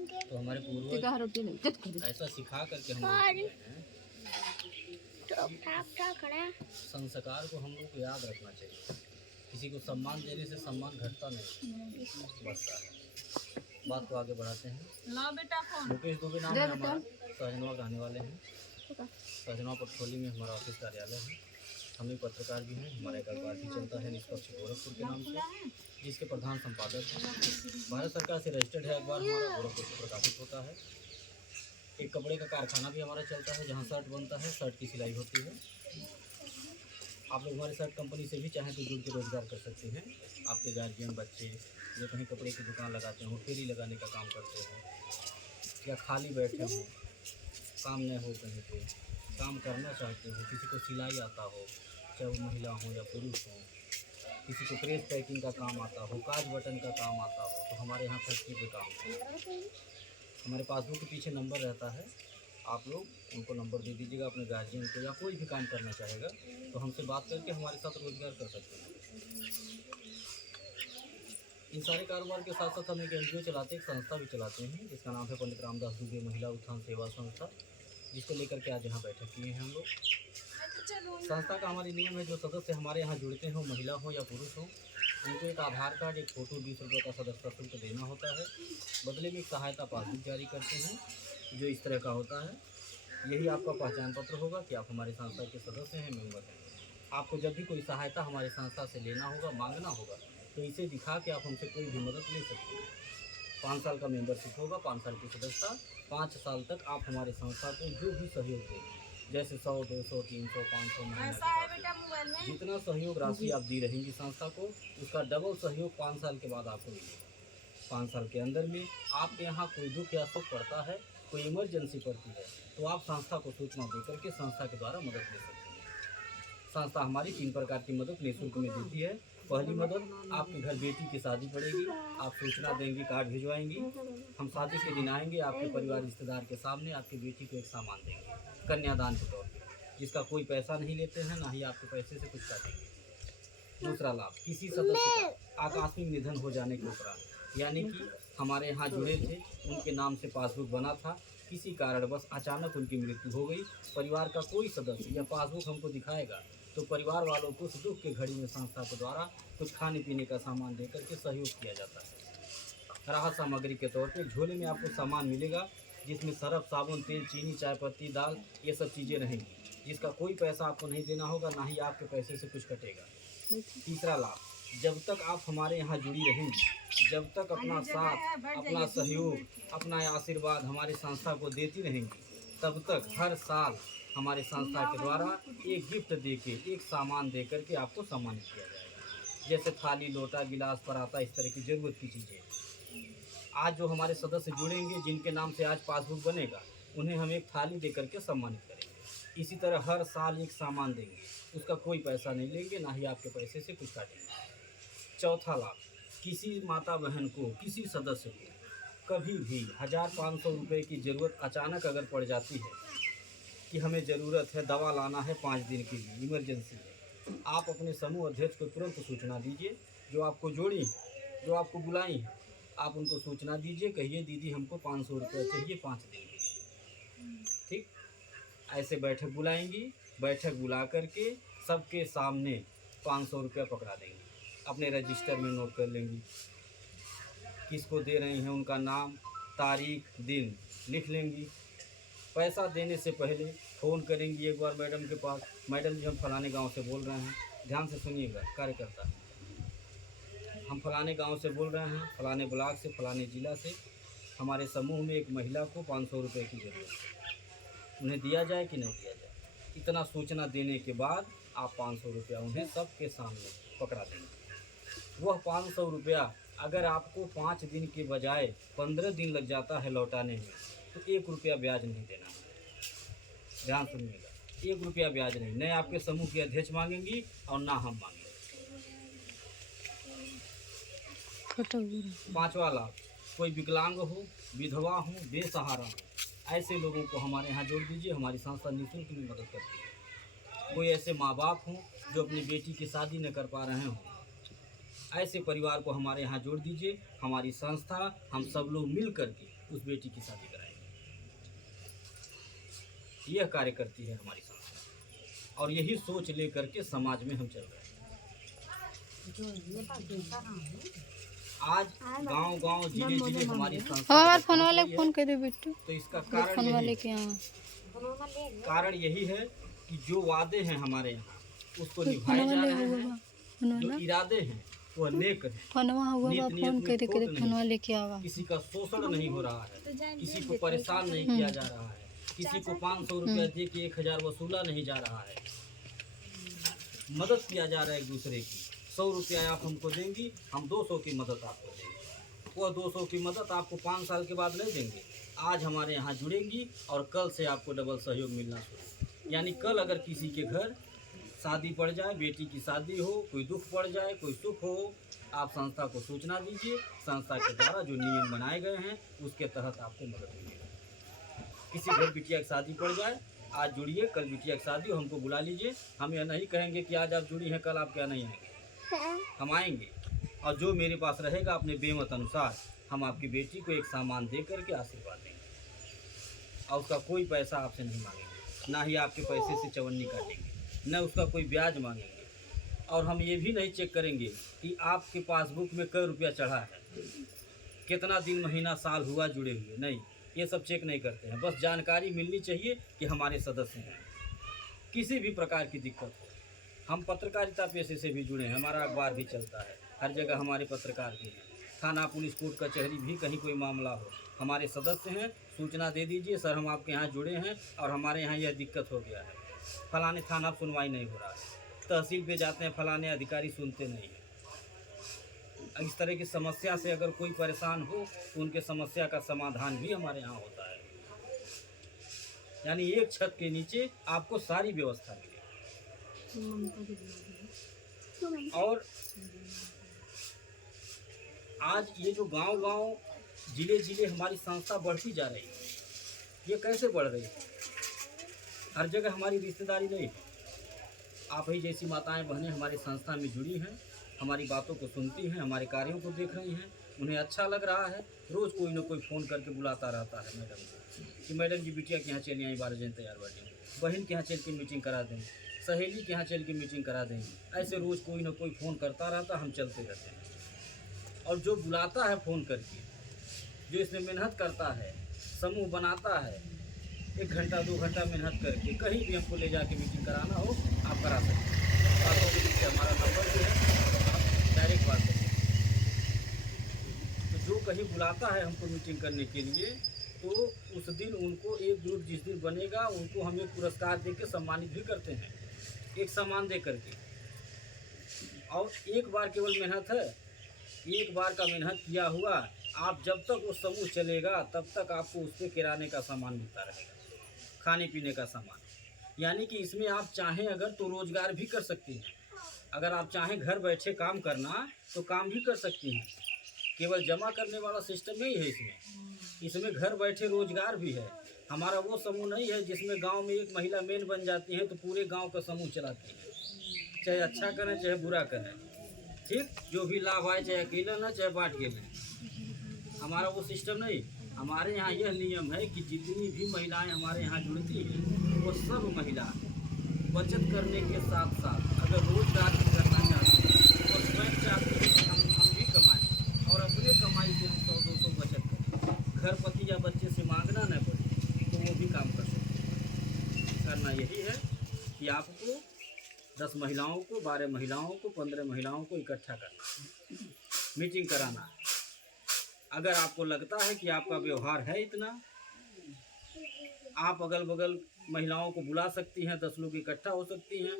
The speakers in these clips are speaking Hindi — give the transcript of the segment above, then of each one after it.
तो हमारे पूर्वज ऐसा सिखा करके हम संस्कार को हम लोग को याद रखना चाहिए। किसी को सम्मान देने से सम्मान घटता नहीं, बढ़ता है। बात को आगे बढ़ाते हैं। मुकेश दुबे नाम है हमारा, सहजनवा रहने वाले हैं। सहजनवा पटखोली में हमारा ऑफिस कार्यालय है। हम एक पत्रकार भी हैं। हमारा एक अखबार भी चलता है निष्पक्ष गोरखपुर के नाम से, जिसके प्रधान संपादक हैं। भारत सरकार से रजिस्टर्ड है अखबार हमारा, गोरखपुर से प्रकाशित होता है। एक कपड़े का कारखाना भी हमारा चलता है, जहाँ शर्ट बनता है, शर्ट की सिलाई होती है। आप लोग हमारे शर्ट कंपनी से भी चाहें तो जुड़ के रोजगार कर सकते हैं। आपके गार्जियन बच्चे जो कहीं कपड़े की दुकान लगाते हो, फेरी लगाने का काम करते हो, या खाली बैठे हो, काम न हो, कहीं पे काम करना चाहते हो, किसी को सिलाई आता हो, चाहे वो महिला हो या पुरुष हो, किसी को प्रेस पैकिंग का काम आता हो, काज बटन का काम आता हो, तो हमारे यहाँ फैक्ट्री पे काम है। हमारे पासबुक के पीछे नंबर रहता है, आप लोग उनको नंबर दे दीजिएगा अपने गार्जियन को, या कोई भी काम करना चाहेगा तो हमसे बात करके हमारे साथ रोजगार कर सकते हैं। इन सारे कारोबार के साथ साथ हम एक NGO चलाते हैं, एक संस्था भी चलाते हैं, जिसका नाम है पंडित रामदास दुबे महिला उत्थान सेवा संस्था, जिसको लेकर के आज यहाँ बैठक किए हैं हम लोग। संस्था का हमारे नियम है, जो सदस्य हमारे यहाँ जुड़ते हो, महिला हो या पुरुष हो, उनको एक आधार कार्ड, एक फ़ोटो, 20 रुपये का सदस्यता शुल्क देना होता है। बदले में एक सहायता पासबुक जारी करते हैं, जो इस तरह का होता है। यही आपका पहचान पत्र होगा कि आप हमारे संस्था के सदस्य हैं, मेंबर हैं। आपको जब भी कोई सहायता हमारे संस्था से लेना होगा, मांगना होगा, तो इसे दिखा के आप हमसे कोई भी मदद ले सकते हैं। 5 साल का मेंबरशिप होगा, 5 साल की सदस्यता। 5 साल तक आप हमारे संस्था को जो भी सहयोग दें, जैसे 100, 200, 300, 500 महीने, जितना सहयोग राशि आप दी रहेंगी संस्था को, उसका डबल सहयोग 5 साल के बाद आपको मिलेगा। 5 साल के अंदर में आपके यहाँ कोई दुख या सुख पड़ता है, कोई इमरजेंसी पड़ती है, तो आप संस्था को सूचना देकर के संस्था के द्वारा मदद ले सकते हैं। संस्था हमारी 3 प्रकार की मदद निःशुल्क में देती है। पहली मदद, आपके घर बेटी की शादी पड़ेगी, आप सूचना देंगी, कार्ड भिजवाएंगी, हम शादी के दिन आएंगे, आपके परिवार रिश्तेदार के सामने आपकी बेटी को एक सामान देंगे कन्यादान के तौर पे, जिसका कोई पैसा नहीं लेते हैं, ना ही आपके पैसे से कुछ काटेंगे। दूसरा लाभ, किसी सदस्य का आकस्मिक निधन हो जाने के उपरांत, यानी कि हमारे यहाँ जुड़े थे, उनके नाम से पासबुक बना था, किसी कारणवश अचानक उनकी मृत्यु हो गई, परिवार का कोई सदस्य यह पासबुक हमको दिखाएगा, तो परिवार वालों को सुख दुख के घड़ी में संस्था के द्वारा कुछ खाने पीने का सामान देकर के सहयोग किया जाता है। राहत सामग्री के तौर पे झोले में आपको सामान मिलेगा, जिसमें सरफ, साबुन, तेल, चीनी, चाय पत्ती, दाल, ये सब चीज़ें रहेंगी, जिसका कोई पैसा आपको नहीं देना होगा, ना ही आपके पैसे से कुछ कटेगा। तीसरा लाभ, जब तक आप हमारे यहाँ जुड़ी रहेंगी, जब तक अपना साथ, अपना सहयोग, अपना आशीर्वाद हमारे संस्था को देती रहेंगी, तब तक हर साल हमारे संस्था के द्वारा एक गिफ्ट देके, एक सामान दे करके आपको सम्मानित किया जाएगा। जैसे थाली, लोटा, गिलास, पराता, इस तरह की ज़रूरत की चीज़ें। आज जो हमारे सदस्य जुड़ेंगे, जिनके नाम से आज पासबुक बनेगा, उन्हें हम एक थाली दे करके सम्मानित करेंगे। इसी तरह हर साल एक सामान देंगे, उसका कोई पैसा नहीं लेंगे, ना ही आपके पैसे से कुछ काटेंगे। चौथा लाभ, किसी माता बहन को, किसी सदस्य को कभी भी 1500 रुपये की ज़रूरत अचानक अगर पड़ जाती है, कि हमें ज़रूरत है, दवा लाना है 5 दिन के लिए, इमरजेंसी है, आप अपने समूह अध्यक्ष को तुरंत सूचना दीजिए, जो आपको जोड़ी, जो आपको बुलाई, आप उनको सूचना दीजिए, कहिए दीदी हमको 500 रुपये चाहिए 5 दिन के। ठीक, ऐसे बैठक बुलाएंगी, बैठक बुला करके सबके सामने 500 रुपया पकड़ा देंगे, अपने रजिस्टर में नोट कर लेंगी, किसको दे रहे हैं उनका नाम, तारीख, दिन लिख लेंगी। पैसा देने से पहले फ़ोन करेंगी एक बार मैडम के पास, मैडम जी हम फलाने गांव से बोल रहे हैं, ध्यान से सुनिएगा कार्यकर्ता, हम फलाने गांव से बोल रहे हैं, फलाने ब्लॉक से, फलाने ज़िला से, हमारे समूह में एक महिला को 500 रुपये की ज़रूरत है, उन्हें दिया जाए कि नहीं दिया जाए। इतना सूचना देने के बाद आप 500 रुपया उन्हें सबके सामने पकड़ा देंगे। वह 500 रुपया अगर आपको 5 दिन के बजाय 15 दिन लग जाता है लौटाने में, तो 1 रुपया ब्याज नहीं देना है। ध्यान सुनिएगा, 1 रुपया ब्याज नहीं, न आपके समूह के अध्यक्ष मांगेंगी और ना हम मांगेंगे। 5वां लाभ, कोई विकलांग हो, विधवा हो, बेसहारा हो, ऐसे लोगों को हमारे यहाँ जोड़ दीजिए, हमारी संस्था निःशुल्क में मदद करती है। कोई ऐसे माँ बाप हों जो अपनी बेटी की शादी न कर पा रहे हों, ऐसे परिवार को हमारे यहाँ जोड़ दीजिए, हमारी संस्था, हम सब लोग मिल करके उस बेटी की शादी कराएंगे। यह कार्य करती है हमारी संस्था और यही सोच लेकर के समाज में हम चल रहे हैं। आज गांव-गांव जिले-जिले हमारी संस्था फोन वाले फोन कर दे बिट्टू, तो इसका कारण यही है कि जो वादे हैं हमारे यहाँ उसको निभाए जा रहे हैं, जो इरादे हैं वो नेक है, किसी का शोषण नहीं हो रहा है, किसी को परेशान नहीं किया जा रहा है, किसी को 500 रुपया दे के 1000 वसूला नहीं जा रहा है, मदद किया जा रहा है एक दूसरे की। 100 रुपया आप हमको देंगी, हम 200 की मदद आपको देंगे। वो 200 की मदद आपको 5 साल के बाद नहीं देंगे, आज हमारे यहाँ जुड़ेंगी और कल से आपको डबल सहयोग मिलना शुरू। यानी कल अगर किसी के घर शादी पड़ जाए, बेटी की शादी हो, कोई दुख पड़ जाए, कोई सुख हो, आप संस्था को सूचना दीजिए। संस्था के द्वारा जो नियम बनाए गए हैं उसके तहत आपको मदद मिलेगी। किसी घर बिटिया की शादी पड़ जाए, आज जुड़िए, कल बिटिया की शादी हो, हमको बुला लीजिए। हम यह नहीं कहेंगे कि आज आप जुड़ी हैं कल आप क्या नहीं आएंगे, हम आएंगे और जो मेरे पास रहेगा अपने बेमत अनुसार हम आपकी बेटी को एक सामान दे करके आशीर्वाद देंगे और उसका कोई पैसा आपसे नहीं मांगेंगे, ना ही आपके पैसे से चवन्नी काटेंगे, न उसका कोई ब्याज मांगेंगे। और हम ये भी नहीं चेक करेंगे कि आपके पासबुक में कई रुपया चढ़ा है, कितना दिन महीना साल हुआ जुड़े हुए, नहीं, ये सब चेक नहीं करते हैं। बस जानकारी मिलनी चाहिए कि हमारे सदस्य हैं। किसी भी प्रकार की दिक्कत हो, हम पत्रकारिता पेशे से भी जुड़े हैं, हमारा अखबार भी चलता है, हर जगह हमारे पत्रकार भी हैं। थाना पुलिस कोर्ट कचहरी भी कहीं कोई मामला हो, हमारे सदस्य हैं, सूचना दे दीजिए, सर हम आपके यहाँ जुड़े हैं और हमारे यहाँ यह दिक्कत हो गया है, फलाने थाना सुनवाई नहीं हो रहा है, तहसील पे जाते हैं, फलाने अधिकारी सुनते नहीं हैं। इस तरह की समस्या से अगर कोई परेशान हो तो उनके समस्या का समाधान भी हमारे यहाँ होता है। यानी एक छत के नीचे आपको सारी व्यवस्था मिलेगी। और आज ये जो गांव-गांव जिले-जिले हमारी संस्था बढ़ती जा रही है, ये कैसे बढ़ रही है? हर जगह हमारी रिश्तेदारी नहीं है। आप ही जैसी माताएं बहनें हमारी संस्था में जुड़ी हैं, हमारी बातों को सुनती हैं, हमारे कार्यों को देख रही हैं, उन्हें अच्छा लग रहा है। रोज़ कोई ना कोई फ़ोन करके बुलाता रहता है मैडम को कि मैडम जी बिटिया के यहाँ चलिए, आई 12 जन तैयार बैठे, बहन के यहाँ चल के मीटिंग करा दें, सहेली के यहाँ चल के मीटिंग करा देंगे। ऐसे रोज़ कोई ना कोई फ़ोन करता रहता, हम चलते रहते हैं। और जो बुलाता है फ़ोन करके, जो इसमें मेहनत करता है, समूह बनाता है, 1 घंटा 2 घंटा मेहनत करके कहीं भी हमको ले जाके मीटिंग कराना हो आप करा सकते हैं। बातों के पीछे हमारा नंबर भी है, आप डायरेक्ट बात करें। तो जो कहीं बुलाता है हमको मीटिंग करने के लिए, तो उस दिन उनको एक ग्रुप जिस दिन बनेगा उनको हम एक पुरस्कार दे के सम्मानित भी करते हैं, एक सम्मान दे करके। और एक बार केवल मेहनत है, एक बार का मेहनत किया हुआ, आप जब तक वो समूह चलेगा तब तक आपको उस पर किराने का सामान मिलता रहेगा, खाने पीने का सामान। यानी कि इसमें आप चाहें अगर तो रोज़गार भी कर सकती हैं। अगर आप चाहें घर बैठे काम करना तो काम भी कर सकती हैं। केवल जमा करने वाला सिस्टम नहीं है इसमें घर बैठे रोज़गार भी है। हमारा वो समूह नहीं है जिसमें गांव में एक महिला मेन बन जाती है तो पूरे गांव का समूह चलाती है, चाहे अच्छा करें चाहे बुरा करें, ठीक, जो भी लाभ आए, चाहे अकेले ना चाहे बांट के लें। हमारा वो सिस्टम नहीं। हमारे यहाँ यह नियम है कि जितनी भी महिलाएं हमारे यहाँ जुड़ती हैं वो सब महिला बचत करने के साथ साथ अगर रोजगार भी करना चाहती हैं और स्वयं चाहती हैं कि हम भी कमाएं और अपने कमाई से हम 100-200 बचत करें, घर पति या बच्चे से मांगना न पड़े, तो वो भी काम कर सकते हैं। करना यही है कि आपको 10 महिलाओं को, 12 महिलाओं को, 15 महिलाओं को इकट्ठा करना, मीटिंग कराना है। अगर आपको लगता है कि आपका व्यवहार है इतना, आप अगल बगल महिलाओं को बुला सकती हैं, 10 लोग इकट्ठा हो सकती हैं,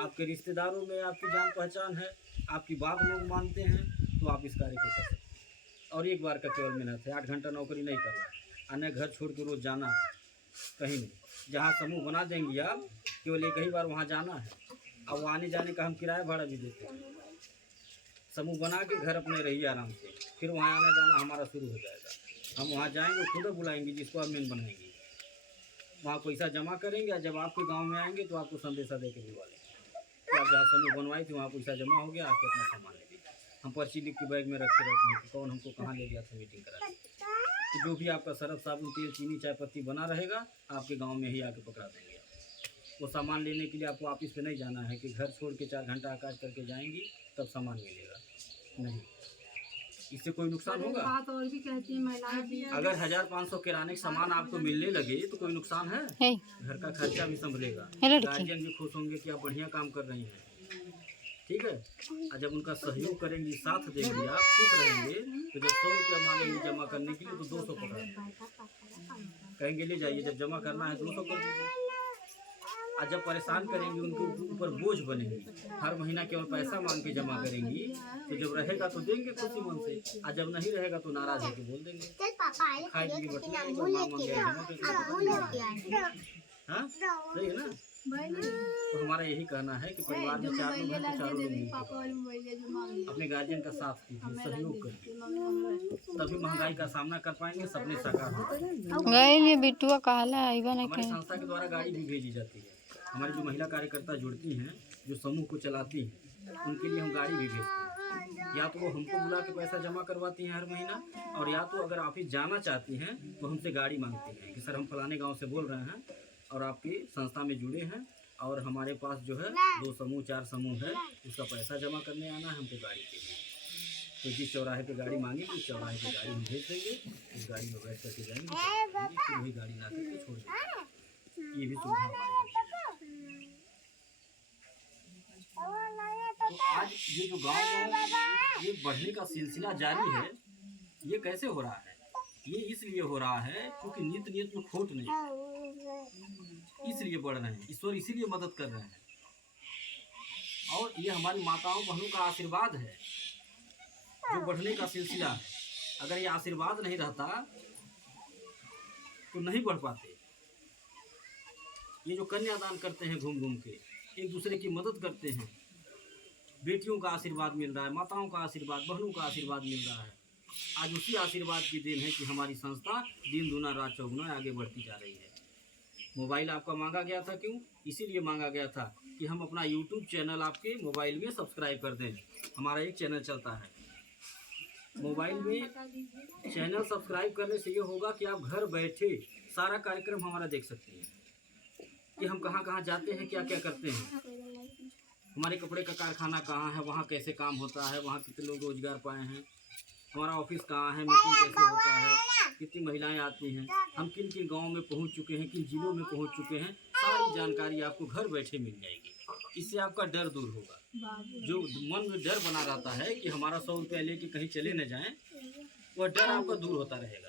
आपके रिश्तेदारों में आपकी जान पहचान है, आपकी बात लोग मानते हैं, तो आप इस कार्य को कर सकते हैं। और एक बार का केवल मेहनत है, 8 घंटा नौकरी नहीं करना है, अन्य घर छोड़ के रोज़ जाना है कहीं नहीं। जहाँ समूह बना देंगी आप, केवल एक ही बार वहाँ जाना है। अब आने जाने का हम किराया भाड़ा भी देते हैं। समूह बना के घर अपने रहिए आराम से, फिर वहाँ आना जाना हमारा शुरू हो जाएगा। हम वहाँ जाएंगे, खुद बुलाएंगे जिसको आप मेन बनाएंगे, वहाँ पैसा जमा करेंगे, जब आपके गांव में आएंगे तो आपको संदेशा दे के भिजवा लेंगे कि आप जहाँ समूह बनवाई थी वहाँ पैसा जमा हो गया, आके अपना सामान ले लीजिए। हम पर्ची लिख के बैग में रखते रहते हैं कि कौन हमको कहाँ ले गया था मीटिंग करा। तो जो भी आपका सरफ साबुन तेल चीनी चाय पत्ती बना रहेगा आपके गांव में ही आके पकड़ा देंगे। वो सामान लेने के लिए आपको ऑफिस पे नहीं जाना है कि घर छोड़ के 4 घंटा आकाश करके जाएंगी तब सामान मिलेगा, नहीं। इससे कोई नुकसान होगा? बात और भी कहती है महिलाएं, अगर 1500 किराने का सामान आपको मिलने लगे तो कोई नुकसान है? घर का खर्चा भी संभलेगा, गार्जियन भी खुश होंगे कि आप बढ़िया काम कर रही हैं, ठीक है। और जब उनका सहयोग करेंगी, साथ देंगी, आप खुश रहेंगे, तो जब 100 रुपया मांगेंगे जमा करने के लिए तो 200 पकड़ा कहेंगे ले जाइए, जब जमा करना है 200 कर दीजिए। और जब परेशान करेंगे, उनके ऊपर बोझ बनेंगे, हर महीना केवल पैसा मांग के जमा करेंगी, तो जब रहेगा तो देंगे खुशी मन से, और जब नहीं रहेगा तो नाराज होकर बोल देंगे खाए पी हाँ, सही है ना। तो हमारा यही कहना है कि परिवार में 4 लोग हैं तो 4 लोग अपने गार्जियन का साथ कीजिए, सहयोग करिए, तभी महंगाई का सामना कर पाएंगे, सपने साकार हो पाएंगे। बिट्टुआ कहला हमारी संस्था के द्वारा गाड़ी भी भेजी जाती है। हमारी जो महिला कार्यकर्ता जुड़ती हैं, जो समूह को चलाती हैं, उनके लिए हम गाड़ी भी भेजते हैं। या तो वो हमको बुला के पैसा जमा करवाती हैं हर महीना, और या तो अगर ऑफिस जाना चाहती हैं तो हमसे गाड़ी मांगती हैं कि सर हम फलाने गांव से बोल रहे हैं और आपकी संस्था में जुड़े हैं और हमारे पास जो है 2 समूह 4 समूह है, उसका पैसा जमा करने आना है हमको गाड़ी के लिए। तो जिस चौराहे पे गाड़ी मांगेगी उस चौराहे पे गाड़ी हम भेज देंगे, उस गाड़ी में बैठ करके जाएंगे, फिर वही गाड़ी ला करके छोड़ देंगे। ये भी सुविधा हमारी। तो आज ये जो गाँव ये बढ़ने का सिलसिला जारी है, ये कैसे हो रहा है? ये इसलिए हो रहा है क्योंकि नीयत में खोट नहीं, इसलिए बढ़ रहे हैं। ईश्वर इसीलिए मदद कर रहे हैं, और ये हमारी माताओं बहनों का आशीर्वाद है जो बढ़ने का सिलसिला है। अगर ये आशीर्वाद नहीं रहता तो नहीं बढ़ पाते। ये जो कन्यादान करते हैं घूम घूम के, एक दूसरे की मदद करते हैं, बेटियों का आशीर्वाद मिल रहा है, माताओं का आशीर्वाद, बहनों का आशीर्वाद मिल रहा है। आज उसी आशीर्वाद की देन है कि हमारी संस्था दिन दूना रात चौगुना आगे बढ़ती जा रही है। मोबाइल आपका मांगा गया था, क्यों? इसीलिए मांगा गया था कि हम अपना YouTube चैनल आपके मोबाइल में सब्सक्राइब कर दें। हमारा एक चैनल चलता है मोबाइल में। चैनल सब्सक्राइब करने से ये होगा कि आप घर बैठे सारा कार्यक्रम हमारा देख सकते हैं कि हम कहाँ कहाँ जाते हैं, क्या क्या करते हैं, हमारे कपड़े का कारखाना कहाँ है, वहाँ कैसे काम होता है, वहाँ कितने लोग रोजगार पाए हैं, हमारा ऑफिस कहाँ है, मीटिंग कैसे होता है, कितनी महिलाएं आती हैं, हम किन किन गाँव में पहुँच चुके हैं, किन जिलों में पहुँच चुके हैं, सारी जानकारी आपको घर बैठे मिल जाएगी। इससे आपका डर दूर होगा। जो मन में डर बना रहता है कि हमारा 100 रुपया लेके कहीं चले न जाएं, वह डर आपका दूर होता रहेगा।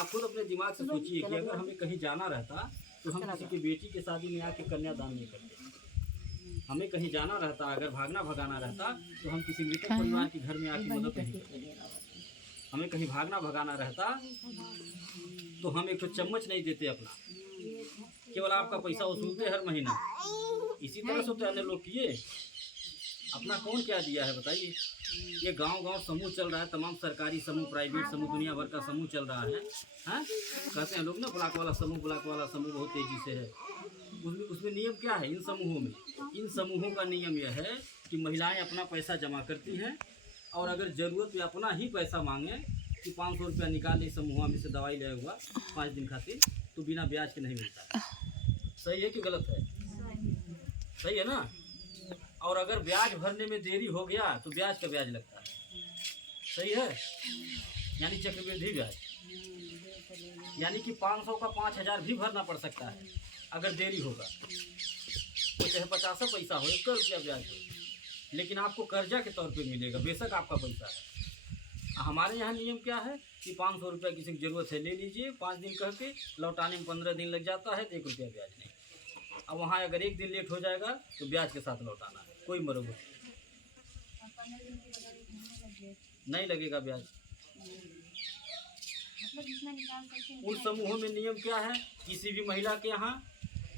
आप खुद अपने दिमाग से सोचिए कि अगर हमें कहीं जाना रहता तो हम किसी की बेटी की शादी में आके कन्यादान नहीं करते। हमें कहीं जाना रहता, अगर भागना भगाना रहता तो हम किसी मृतक परिवार के घर में आके मदद नहीं करते। हमें कहीं भागना भगाना रहता तो हम एक तो चम्मच नहीं देते अपना, केवल आपका पैसा वसूलते हर महीना। इसी तरह से तो अन्य लोग किए, अपना कौन क्या दिया है बताइए। ये गांव-गांव समूह चल रहा है, तमाम सरकारी समूह, प्राइवेट समूह, दुनिया भर का समूह चल रहा है। हाँ, कहते हैं लोग ना ब्लॉक वाला समूह बहुत तेजी से है। उसमें नियम क्या है? इन समूहों का नियम यह है कि महिलाएं अपना पैसा जमा करती हैं, और अगर ज़रूरत में अपना ही पैसा मांगे कि 500 रुपया निकाल ले समूह में से दवाई ले हुआ 5 दिन खातिर, तो बिना ब्याज के नहीं मिलता। सही है कि गलत है? सही है ना। और अगर ब्याज भरने में देरी हो गया तो ब्याज का ब्याज लगता है। सही है, यानी चक्रवृद्धि ब्याज, यानी कि 500 का 5000 भी भरना पड़ सकता है अगर देरी होगा। तो चाहे 50 पैसा हो, 1 रुपया ब्याज हो, लेकिन आपको कर्जा के तौर पे मिलेगा, बेशक आपका पैसा है। हमारे यहाँ नियम क्या है कि 500 रुपया किसी की ज़रूरत है ले लीजिए, 5 दिन कह के, लौटाने में 15 दिन लग जाता है तो 1 रुपया ब्याज नहीं। अब वहाँ अगर 1 दिन लेट हो जाएगा तो ब्याज के साथ लौटाना है, कोई मरोगे नहीं लगेगा ब्याज। उन समूहों में नियम क्या है? किसी भी महिला के यहाँ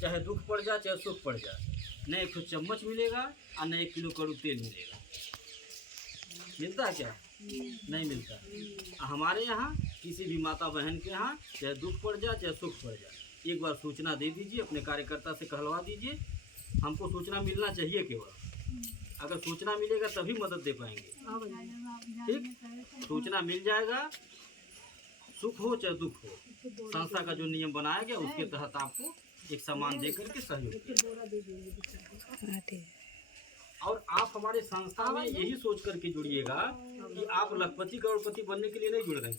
चाहे दुख पड़ जाए चाहे सुख पड़ जाए, न 1 चम्मच मिलेगा और न 1 किलो कड़ू तेल मिलेगा। मिलता है क्या? नहीं मिलता। हमारे यहाँ किसी भी माता बहन के यहाँ चाहे दुख पड़ जाए चाहे सुख पड़ जाए, एक बार सूचना दे दीजिए, अपने कार्यकर्ता से कहलवा दीजिए। हमको सूचना मिलना चाहिए केवल, अगर सूचना मिलेगा तभी मदद दे पाएंगे। ठीक, सूचना मिल जाएगा, सुख हो चाहे दुख हो, संस्था का जो नियम बनाया गया उसके तहत आपको एक सामान दे करके सहयोग किया। और आप हमारे संस्था में यही सोच करके जुड़िएगा कि आप लखपति करोड़पति बनने के लिए नहीं जुड़ रहे हैं।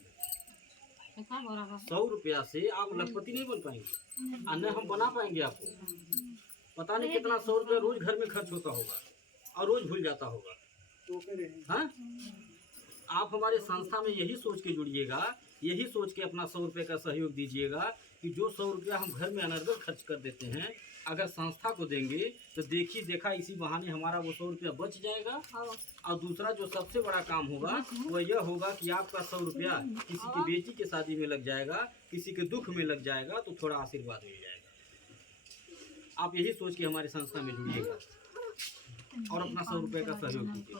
100 रुपया से आप लखपति नहीं बन पाएंगे और न हम बना पाएंगे आपको। पता नहीं कितना 100 रुपया रोज घर में खर्च होता होगा और रोज भूल जाता होगा। हाँ, आप हमारे संस्था में यही सोच के जुड़िएगा, यही सोच के अपना 100 रुपये का सहयोग दीजिएगा कि जो 100 रुपया हम घर में अनर्गल खर्च कर देते हैं, अगर संस्था को देंगे तो देखिए देखा इसी बहाने हमारा वो 100 रुपया बच जाएगा। और दूसरा जो सबसे बड़ा काम होगा वह यह होगा कि आपका 100 रुपया किसी की बेटी के शादी में लग जाएगा, किसी के दुख में लग जाएगा, तो थोड़ा आशीर्वाद मिल जाएगा। आप यही सोच के हमारे संस्था में जुड़िएगा और अपना 100 रुपये का सहयोग दीजिएगा।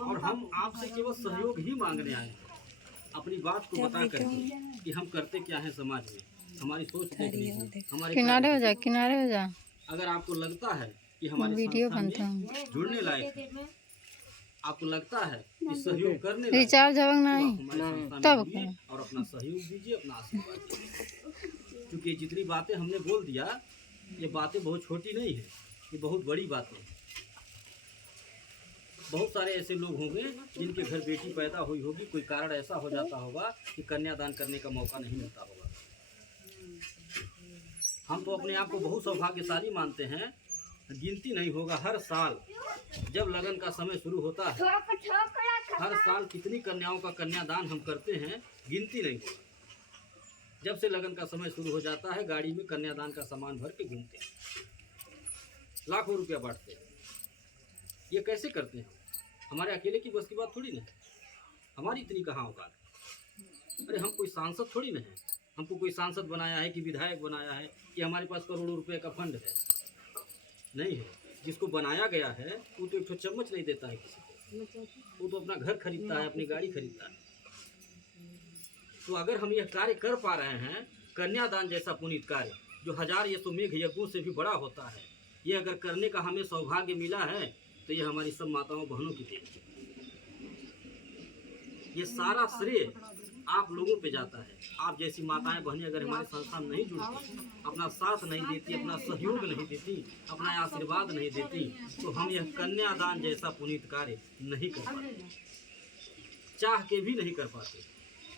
और हम आपसे केवल सहयोग ही मांगने आए हैं, अपनी बात को बता करके कि हम करते क्या है समाज में, हमारी सोच देख लीजिए, हमारे किनारे हो जा। अगर आपको लगता है कि हमारे संस्था में जुड़ने लायक, आपको लगता है कि सहयोग करने रिचार्ज तब और अपना सहयोग दीजिए, अपना आशीर्वाद दीजिए। क्योंकि जितनी बातें हमने बोल दिया, ये बातें बहुत छोटी नहीं है, ये बहुत बड़ी बातें हैं। बहुत सारे ऐसे लोग होंगे जिनके घर बेटी पैदा हुई होगी, कोई कारण ऐसा हो जाता होगा कि कन्यादान करने का मौका नहीं मिलता होगा। हम तो अपने आप को बहुत सौभाग्यशाली मानते हैं, गिनती नहीं होगा। हर साल जब लगन का समय शुरू होता है, हर साल कितनी कन्याओं का कन्यादान हम करते हैं, गिनती नहीं होगा। जब से लगन का समय शुरू हो जाता है, गाड़ी में कन्यादान का सामान भर के घूमते हैं, लाखों रुपया बांटते हैं। ये कैसे करते हैं? हमारे अकेले की बस की बात थोड़ी ना है, हमारी इतनी कहाँ औकात है। अरे हम कोई सांसद थोड़ी ना है, हमको कोई सांसद बनाया है कि विधायक बनाया है कि हमारे पास करोड़ों रुपए का फंड है, नहीं है। जिसको बनाया गया है वो तो एक तो चम्मच नहीं देता है किसी को, वो तो अपना घर खरीदता है, अपनी गाड़ी खरीदता है। तो अगर हम यह कार्य कर पा रहे हैं, कन्यादान जैसा पुनीत कार्य जो 1000 यज्ञ यज्ञों से भी बड़ा होता है, ये अगर करने का हमें सौभाग्य मिला है तो ये हमारी सब माताओं बहनों की देन है। ये सारा श्रेय आप लोगों पे जाता है। आप जैसी माताएं बहनें अगर हमारे संस्था में नहीं जुड़ती, अपना साथ नहीं देती, अपना सहयोग नहीं देती, अपना आशीर्वाद नहीं देती, तो हम यह कन्यादान जैसा पुनीत कार्य नहीं कर पाते, चाह के भी नहीं कर पाते।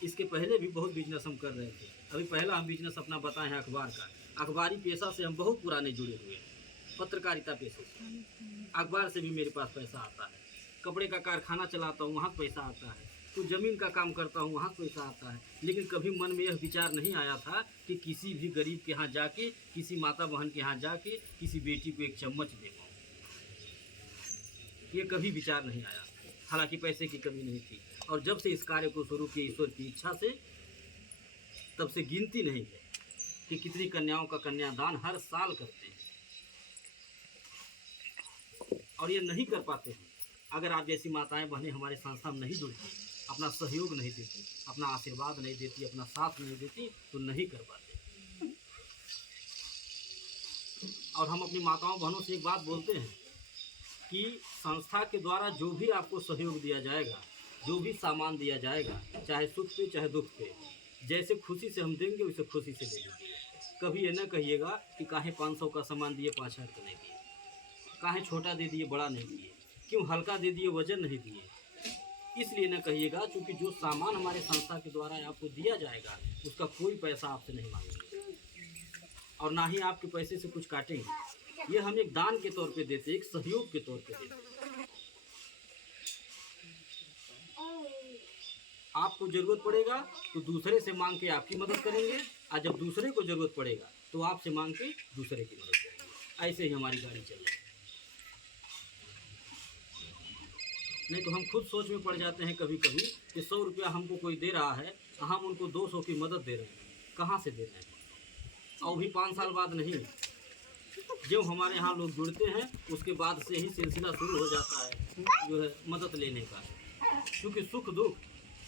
इसके पहले भी बहुत बिजनेस हम कर रहे थे। अभी पहला हम बिजनेस अपना बताए हैं अखबार का। अखबारी पेशा से हम बहुत पुराने जुड़े हुए हैं, पत्रकारिता पेशे से। अखबार से भी मेरे पास पैसा आता है। कपड़े का कारखाना चलाता हूँ, वहाँ पैसा आता है। तो ज़मीन का काम करता हूँ, वहाँ पैसा आता है। लेकिन कभी मन में यह विचार नहीं आया था कि किसी भी गरीब के यहाँ जाके, किसी माता बहन के यहाँ जाके, किसी बेटी को एक चम्मच दे पाऊँ। ये कभी विचार नहीं आया, हालांकि पैसे की कमी नहीं थी। और जब से इस कार्य को शुरू किया ईश्वर की इच्छा से, तब से गिनती नहीं है कि कितनी कन्याओं का कन्यादान हर साल करते हैं। और ये नहीं कर पाते हैं अगर आप जैसी माताएं बहनें हमारे संस्था में नहीं जुड़ती, अपना सहयोग नहीं देती, अपना आशीर्वाद नहीं देती, अपना साथ नहीं देती, तो नहीं कर पाते। और हम अपनी माताओं बहनों से एक बात बोलते हैं कि संस्था के द्वारा जो भी आपको सहयोग दिया जाएगा, जो भी सामान दिया जाएगा, चाहे सुख पे चाहे दुख पे, जैसे खुशी से हम देंगे वैसे खुशी से ले लीजिए। कभी ये ना कहिएगा कि काहे 500 का सामान दिए 5000 का नहीं दिए, काहे छोटा दे दिए बड़ा नहीं दिए, क्यों हल्का दे दिए वजन नहीं दिए। इसलिए ना कहिएगा क्योंकि जो सामान हमारे संस्था के द्वारा आपको दिया जाएगा उसका कोई पैसा आपसे नहीं मांगेंगे और ना ही आपके पैसे से कुछ काटेंगे। ये हम एक दान के तौर पे देते, एक सहयोग के तौर पे देते। आपको जरूरत पड़ेगा तो दूसरे से मांग के आपकी मदद करेंगे, और जब दूसरे को जरूरत पड़ेगा तो आपसे मांग के दूसरे की मदद करेंगे। ऐसे ही हमारी गाड़ी चल रही है। नहीं तो हम खुद सोच में पड़ जाते हैं कभी कभी कि 100 रुपया हमको कोई दे रहा है, हम उनको 200 की मदद दे रहे हैं, कहाँ से दे रहे हैं? और भी 5 साल बाद नहीं, जो हमारे यहाँ लोग जुड़ते हैं उसके बाद से ही सिलसिला शुरू हो जाता है जो है मदद लेने का। क्योंकि सुख दुख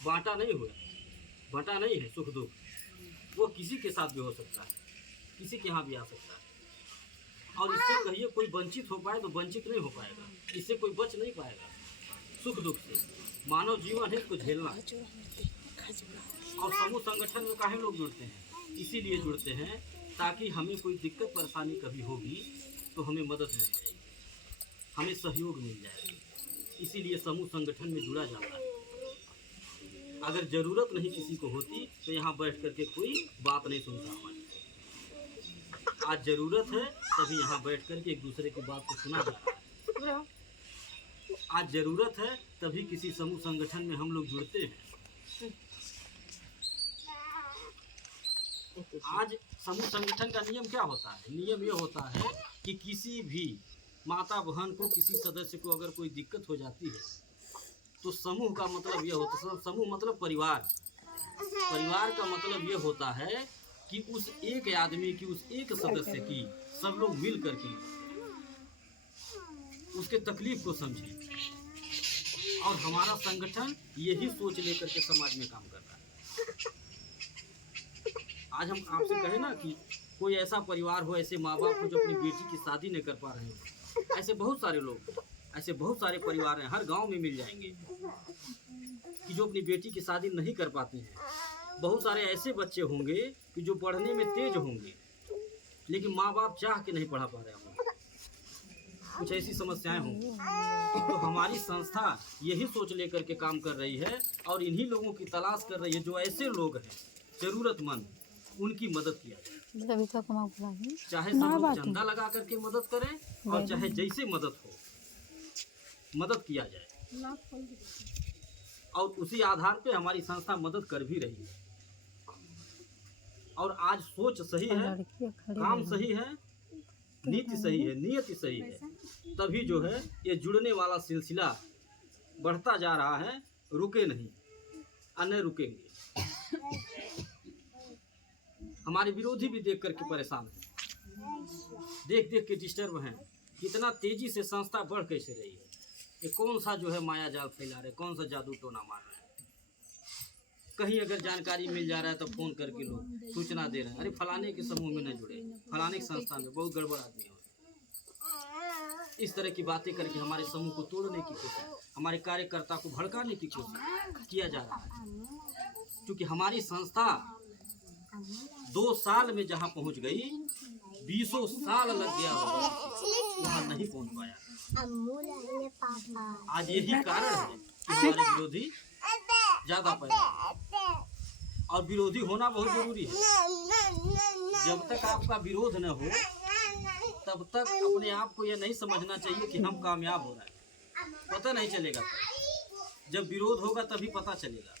बांटा नहीं हुआ, बंटा नहीं है सुख दुख, वो किसी के साथ भी हो सकता है, किसी के यहाँ भी आ सकता है। और इससे कहिए कोई वंचित हो पाए तो वंचित नहीं हो पाएगा, इससे कोई बच नहीं पाएगा। सुख दुख से। मानव जीवन है, इसको झेलना है। और समूह संगठन में काहे लोग जुड़ते हैं? इसीलिए जुड़ते हैं ताकि हमें कोई दिक्कत परेशानी कभी होगी तो हमें मदद मिल जाएगी, हमें सहयोग मिल जाएगा। इसीलिए समूह संगठन में जुड़ा जाता है। अगर ज़रूरत नहीं किसी को होती तो यहाँ बैठ करके कोई बात नहीं सुनता हमारी। आज ज़रूरत है तभी यहाँ बैठ करके एक दूसरे की बात को सुना जा रहा है। आज ज़रूरत है तभी किसी समूह संगठन में हम लोग जुड़ते हैं। आज समूह संगठन का नियम क्या होता है? नियम ये होता है कि किसी भी माता बहन को, किसी सदस्य को अगर कोई दिक्कत हो जाती है तो समूह का मतलब ये होता है, समूह मतलब परिवार। परिवार का मतलब ये होता है कि उस एक आदमी की, उस एक सदस्य की सब लोग मिल करके उसके तकलीफ को समझें। और हमारा संगठन यही सोच लेकर के समाज में काम कर रहा है। आज हम आपसे कहें ना कि कोई ऐसा परिवार हो, ऐसे माँ बाप हो जो अपनी बेटी की शादी नहीं कर पा रहे हो, ऐसे बहुत सारे लोग, ऐसे बहुत सारे परिवार हैं, हर गांव में मिल जाएंगे कि जो अपनी बेटी की शादी नहीं कर पाते हैं। बहुत सारे ऐसे बच्चे होंगे कि जो पढ़ने में तेज होंगे लेकिन माँ बाप चाह के नहीं पढ़ा पा रहे होंगे। कुछ ऐसी समस्याएं होंगी। तो हमारी संस्था यही सोच लेकर के काम कर रही है और इन्हीं लोगों की तलाश कर रही है जो ऐसे लोग हैं ज़रूरतमंद, उनकी मदद किया जाए। चाहे सब लोग चंदा लगा करके मदद करें और चाहे जैसे मदद हो, मदद किया जाए। और उसी आधार पे हमारी संस्था मदद कर भी रही है। और आज सोच सही है, काम सही है, नीति सही है, नियति सही है, तभी जो है ये जुड़ने वाला सिलसिला बढ़ता जा रहा है। रुके नहीं, अन्य रुकेंगे। हमारे विरोधी भी देख करके परेशान हैं, देख देख के डिस्टर्ब हैं। कितना तेजी से संस्था बढ़ कैसे रही है। ये कौन सा जो है माया जाल फैला रहे, कौन सा जादू टोना मार रहे हैं। कहीं अगर जानकारी मिल जा रहा है तो फ़ोन करके लोग सूचना दे रहे हैं, अरे फलाने के समूह में न जुड़े, फलाने की संस्था में बहुत गड़बड़ आदमी हो। इस तरह की बातें करके हमारे समूह को तोड़ने की कोशिश, हमारे कार्यकर्ता को भड़काने की कोशिश किया जा रहा है। क्योंकि हमारी संस्था 2 साल में जहाँ पहुँच गई, 20 साल लग गया होगा वहाँ नहीं पहुँच पाया। आज यही कारण है कि हमारे विरोधी ज़्यादा पैदा, और विरोधी होना बहुत जरूरी है। जब तक आपका विरोध न हो तब तक अपने आप को यह नहीं समझना चाहिए कि हम कामयाब हो रहे हैं। पता नहीं चलेगा, जब विरोध होगा तभी पता चलेगा।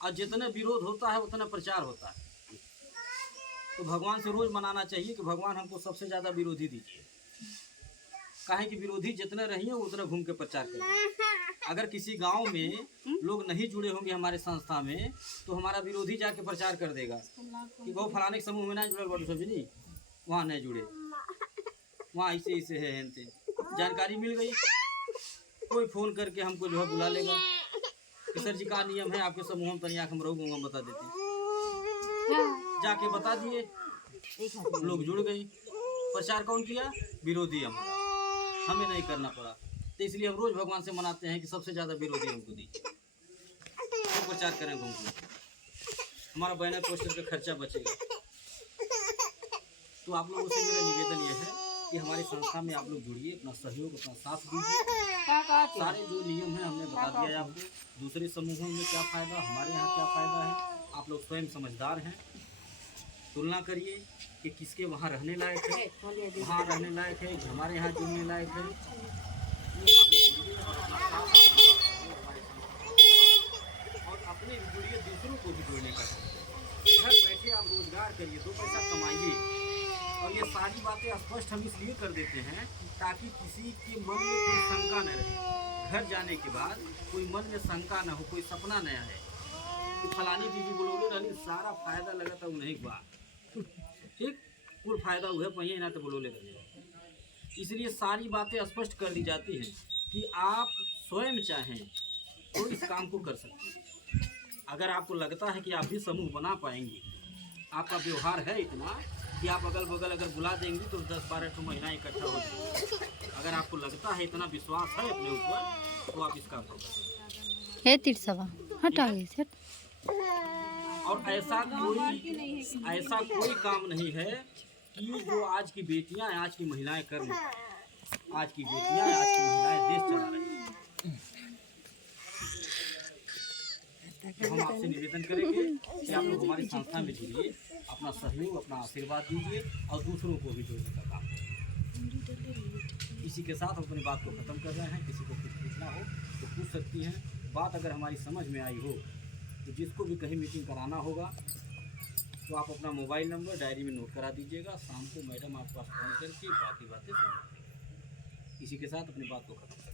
और जितना विरोध होता है उतना प्रचार होता है। तो भगवान से रोज मनाना चाहिए कि भगवान हमको सबसे ज़्यादा विरोधी दीजिए। काहे कि विरोधी जितने रहिए उतना घूम के प्रचार करेंगे। अगर किसी गांव में लोग नहीं जुड़े होंगे हमारे संस्था में तो हमारा विरोधी जाके प्रचार कर देगा कि वो फलाने के समूह में नहीं जुड़े, बड़ी सब्जी वहाँ नहीं जुड़े, वहाँ ऐसे है हेनते। जानकारी मिल गई, कोई फ़ोन करके हमको जो है बुला लेगा कि सर जी का नियम है आपके समूह में तनिया हम रहूँगा, बता देते। जाके बता दिए, लोग जुड़ गई। प्रचार कौन किया? विरोधी हमारा, हमें नहीं करना पड़ा। तो इसलिए हम रोज़ भगवान से मनाते हैं कि सबसे ज़्यादा विरोधी हमको दीजिए, तो प्रचार करें घूम के, हमारा बैनर पोस्टर का खर्चा बचेगा। तो आप लोगों से मेरा निवेदन ये है कि हमारी संस्था में आप लोग जुड़िए, अपना सहयोग, अपना साथ दीजिए। सारे जो नियम हैं हमने बता दिया है आपको। दूसरे समूहों में क्या फ़ायदा, हमारे यहाँ क्या फ़ायदा है, आप लोग स्वयं समझदार हैं। तुलना करिए कि किसके वहाँ रहने लायक है, वहाँ रहने लायक है, हमारे यहाँ जुड़ने लायक है। और अपने भी जुड़िए, दूसरों को भी जुड़ने का। घर बैठे आप रोजगार करिए, 2 पैसा कमाइए। और ये सारी बातें स्पष्ट हम इसलिए कर देते हैं ताकि किसी के मन में कोई शंका न रहे। घर जाने के बाद कोई मन में शंका न हो, कोई सपना नया है कि फलानी दीदी बोलोगे रही, सारा फायदा लगा था उन्हें बा ठीक, कुल फायदा हुए पहिए ना तो बोलोले रहे। इसलिए सारी बातें स्पष्ट कर दी जाती हैं कि आप स्वयं चाहें तो इस काम को कर सकते हैं। अगर आपको लगता है कि आप भी समूह बना पाएंगे, आपका व्यवहार है इतना कि आप अगल बगल अगर बुला देंगी तो 10-12 ठो महिला इकट्ठा हो जाएंगी। अगर आपको लगता है इतना विश्वास है अपने ऊपर तो आप इस काम को करें। है तिरसवा हटाइए सर। और ऐसा कोई काम नहीं है कि जो आज की बेटियां आज की महिलाएं कर रही हैं। आज की बेटियां आज की महिलाएं देश चला रही हैं। तो हम आपसे निवेदन करेंगे कि आप लोग हमारी संस्था में जुड़िए, अपना सहयोग अपना आशीर्वाद दीजिए और दूसरों को भी जोड़ने का काम करें। इसी के साथ हम अपनी बात को ख़त्म कर रहे हैं। किसी को कुछ पूछना हो तो पूछ सकती हैं। बात अगर हमारी समझ में आई हो तो जिसको भी कहीं मीटिंग कराना होगा तो आप अपना मोबाइल नंबर डायरी में नोट करा दीजिएगा। शाम को मैडम आपके पास फ़ोन करके बाकी बातें सुनेंगे। इसी के साथ अपनी बात को ख़त्म करें।